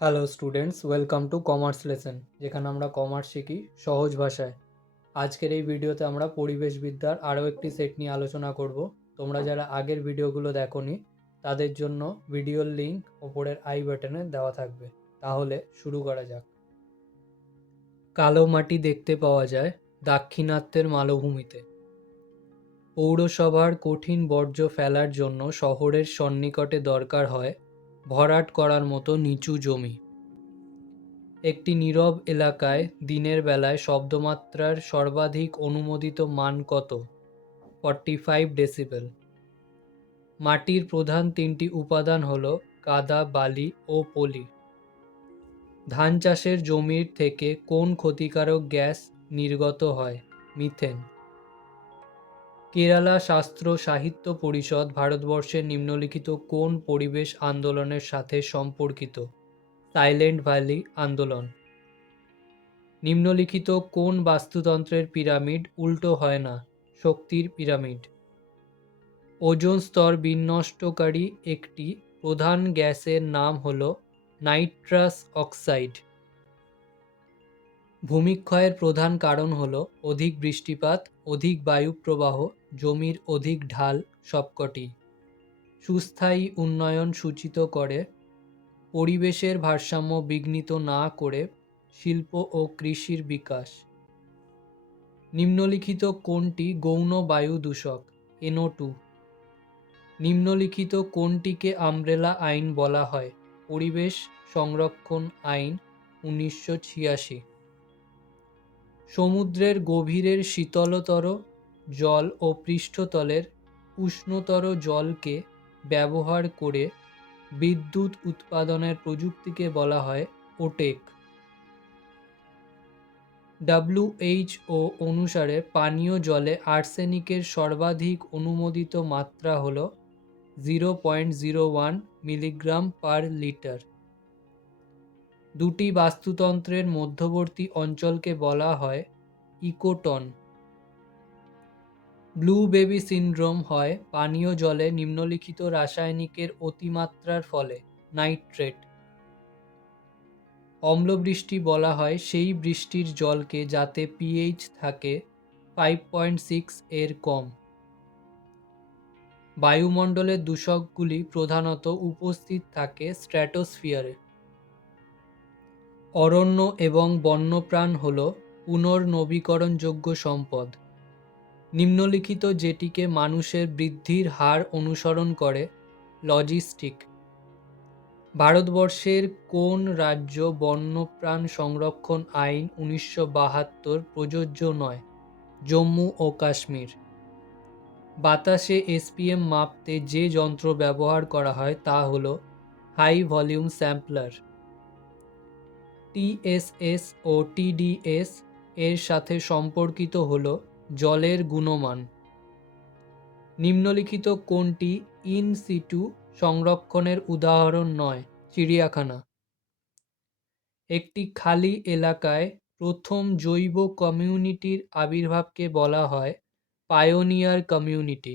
Hello students welcome to commerce lesson যেখানে আমরা commerce শিখি সহজ ভাষায়। আজকের এই ভিডিওতে আমরা পরিবেশবিদ্যার আরও একটি সেট নিয়ে আলোচনা করব। তোমরা যারা আগের ভিডিওগুলো দেখোনি, তাদের জন্য ভিডিওর লিঙ্ক ওপরের আই বাটনে দেওয়া থাকবে। তাহলে শুরু করা যাক। কালো মাটি দেখতে পাওয়া যায় দাক্ষিণাত্যের মালভূমিতে। পৌরসভার কঠিন বর্জ্য ফেলার জন্য শহরের সন্নিকটে দরকার হয় ভরাট করার মতো নিচু জমি। একটি নীরব এলাকায় দিনের বেলায় শব্দমাত্রার সর্বাধিক অনুমোদিত মান কত? ফর্টি ফাইভ ডেসিবেল মাটির প্রধান তিনটি উপাদান হল কাদা, বালি ও পলি। ধান চাষের জমির থেকে কোন ক্ষতিকারক গ্যাস নির্গত হয়? মিথেন। কেরালা শাস্ত্র সাহিত্য পরিষদ ভারতবর্ষের নিম্নলিখিত কোন পরিবেশ আন্দোলনের সাথে সম্পর্কিত? সাইলেন্ট ভ্যালি আন্দোলন। নিম্নলিখিত কোন বাস্তুতন্ত্রের পিরামিড উল্টো হয় না, শক্তির পিরামিড। ওজোন স্তর বিনষ্টকারী একটি প্রধান গ্যাসের নাম হল নাইট্রাস অক্সাইড। ভূমিক্ষয়ের প্রধান কারণ হল অধিক বৃষ্টিপাত, অধিক বায়ু প্রবাহ জমির অধিক ঢাল সবকটি। সুস্থায়ী উন্নয়ন সূচিত করে, পরিবেশের ভারসাম্য বিঘ্নিত না করে শিল্প ও কৃষির বিকাশ। নিম্নলিখিত কোনটি গৌণ বায়ু দূষক? NO two. নিম্নলিখিত কোনটিকে আমব্রেলা আইন বলা হয়? পরিবেশ সংরক্ষণ আইন, উনিশশো ছিয়াশি। সমুদ্রের গভীরের শীতলতর জল ও পৃষ্ঠতলের উষ্ণতর জলকে ব্যবহার করে বিদ্যুৎ উৎপাদনের প্রযুক্তিকে বলা হয় ওটেক। ডাব্লিউএইচও অনুসারে পানীয় জলে আর্সেনিকের সর্বাধিক অনুমোদিত মাত্রা হল zero point zero one milligram per litre. দুটি বাস্তুতন্ত্রের মধ্যবর্তী অঞ্চলকে বলা হয় ইকোটন। ব্লু বেবি সিনড্রোম হয় পানীয় জলে নিম্নলিখিত রাসায়নিকের অতিমাত্রার ফলে, নাইট্রেট। অম্লবৃষ্টি বলা হয় সেই বৃষ্টির জলকে যাতে পিএইচ থাকে ফাইভ পয়েন্ট সিক্স এর কম। বায়ুমণ্ডলের দূষকগুলি প্রধানত উপস্থিত থাকে স্ট্র্যাটোস্ফিয়ারে। অরণ্য এবং বন্যপ্রাণ হল পুনর্নবীকরণযোগ্য সম্পদ। নিম্নলিখিত যেটিকে মানুষের বৃদ্ধির হার অনুসরণ করে, লজিস্টিক। ভারতবর্ষের কোন রাজ্য বন্যপ্রাণ সংরক্ষণ আইন উনিশশো বাহাত্তর প্রযোজ্য নয়? জম্মু ও কাশ্মীর। বাতাসে এসপিএম মাপতে যে যন্ত্র ব্যবহার করা হয় তা হল হাই ভলিউম স্যাম্পলার। টিএসএস ও টিডিএস এর সাথে সম্পর্কিত হল জলের গুণমান। নিম্নলিখিত কোনটি ইন সিটু সংরক্ষণের উদাহরণ নয়, চিড়িয়াখানা। একটি খালি এলাকায় প্রথম জৈব কমিউনিটির আবির্ভাবকে বলা হয় পায়োনিয়ার কমিউনিটি।